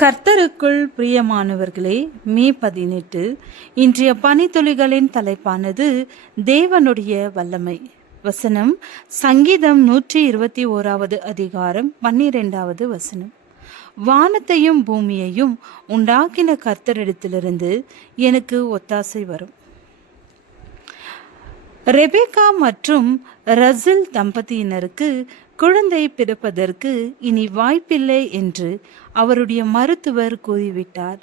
கர்த்தருக்குள் பிரியமானவர்களே, மே 18 இன்றைய பனித்துளிகளின் தலைப்பானது தேவனுடைய வல்லமை. வசனம் சங்கீதம் 121 அதிகாரம் 12 வசனம். வானத்தையும் பூமியையும் உண்டாக்கின கர்த்தரிடத்திலிருந்து எனக்கு ஒத்தாசை வரும். ரெபேக்கா மற்றும் ரசில் தம்பதியினருக்கு குழந்தை பிறப்பதற்கு இனி வாய்ப்பில்லை என்று அவருடைய மருத்துவர் கூறிவிட்டார்.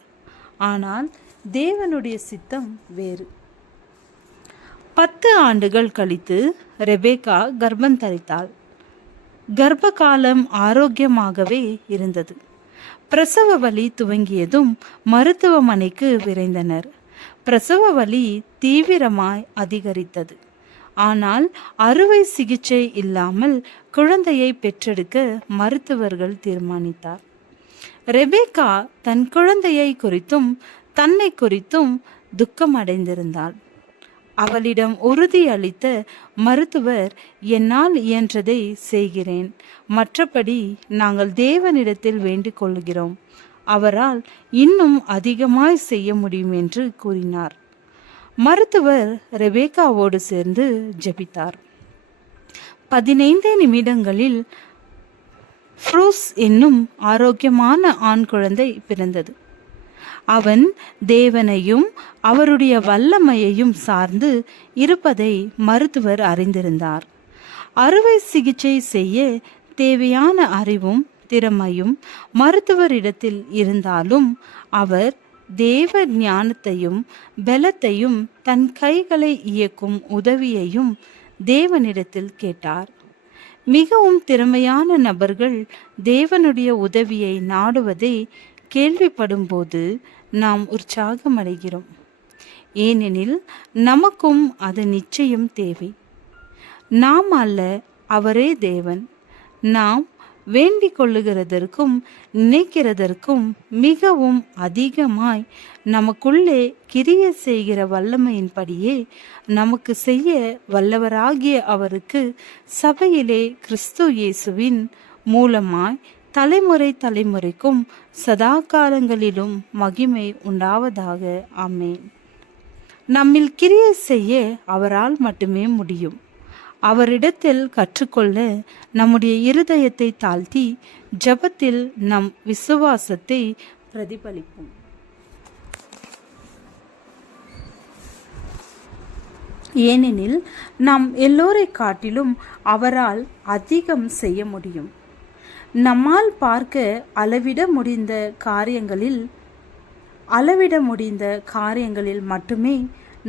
ஆனால் தேவனுடைய சித்தம் வேறு. 10 ஆண்டுகள் கழித்து ரெபேக்கா கர்ப்பம் தரித்தாள். கர்ப்ப காலம் ஆரோக்கியமாகவே இருந்தது. பிரசவ வலி துவங்கியதும் மருத்துவமனைக்கு விரைந்தனர். பிரசவ வலி தீவிரமாய் அதிகரித்தது. ஆனால் அறுவை சிகிச்சை இல்லாமல் குழந்தையை பெற்றெடுக்க மருத்துவர்கள் தீர்மானித்தார். ரெபேக்கா தன் குழந்தையை குறித்தும் தன்னை குறித்தும் துக்கம் அடைந்திருந்தாள். அவளிடம் உறுதி அளித்த மருத்துவர், என்னால் இயன்றதை செய்கிறேன், மற்றபடி நாங்கள் தேவனிடத்தில் வேண்டிக் கொள்கிறோம், அவரால் இன்னும் அதிகமாய் செய்ய முடியும் என்று கூறினார். மருத்துவர் ரெபேக்காவோடு சேர்ந்து ஜெபித்தார். 15 நிமிடங்களில் ஃப்ரூஸ் என்னும் ஆரோக்கியமான ஆண் குழந்தை பிறந்தது. அவன் தேவனையும் அவருடைய வல்லமையையும் சார்ந்து இருப்பதை மருத்துவர் அறிந்திருந்தார். அறுவை சிகிச்சை செய்ய தேவையான அறிவும் திறமையும் மருத்துவரிடத்தில் இருந்தாலும் அவர் தேவ ஞானத்தையும் பலத்தையும் தன் கைகளை இயக்கும் உதவியையும் தேவனிடத்தில் கேட்டார். மிகவும் திறமையான நபர்கள் தேவனுடைய உதவியை நாடுவதை கேள்விப்படும் போது நாம் உற்சாகமடைகிறோம். ஏனெனில் நமக்கும் அது நிச்சயம் தேவை. நாம் அல்ல, அவரே தேவன். நாம் வேண்டிக் கொள்ளுகிறதற்கும் நினைக்கிறதற்கும் மிகவும் அதிகமாய் நமக்குள்ளே கிரிய செய்கிற வல்லமையின்படியே நமக்கு செய்ய வல்லவராகிய அவருக்கு சபையிலே கிறிஸ்து இயேசுவின் மூலமாய் தலைமுறை தலைமுறைக்கும் சதா காலங்களிலும் மகிமை உண்டாவதாக. ஆமென். நம்மில் கிரிய செய்ய அவரால் மட்டுமே முடியும். அவரிடத்தில் கற்றுக்கொள்ள நம்முடைய இருதயத்தை தாழ்த்தி ஜெபத்தில் நம் விசுவாசத்தை பிரதிபலிப்போம். ஏனெனில் நாம் எல்லோரை காட்டிலும் அவரால் அதிகம் செய்ய முடியும். நம்மால் பார்க்க அளவிட முடிந்த காரியங்களில் மட்டுமே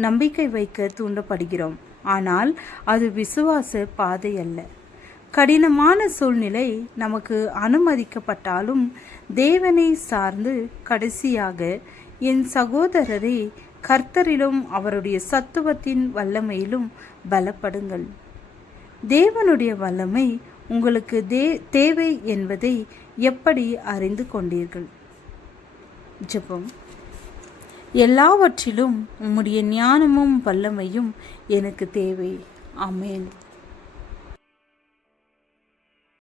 நம்பிக்கை வைக்க தூண்டப்படுகிறோம். ஆனால் அது விசுவாச பாதை அல்ல. கடினமான சூழ்நிலை நமக்கு அனுமதிக்கப்பட்டாலும் தேவனை சார்ந்து கடைசியாக, என் சகோதரரே, கர்த்தரிலும் அவருடைய சத்துவத்தின் வல்லமையிலும் பலப்படுங்கள். தேவனுடைய வல்லமை உங்களுக்கு தேவை என்பதை எப்படி அறிந்து கொண்டீர்கள்? ஜெபம். எல்லாவற்றிலும் உம்முடைய ஞானமும் வல்லமையும் எனக்கு தேவை. ஆமென்.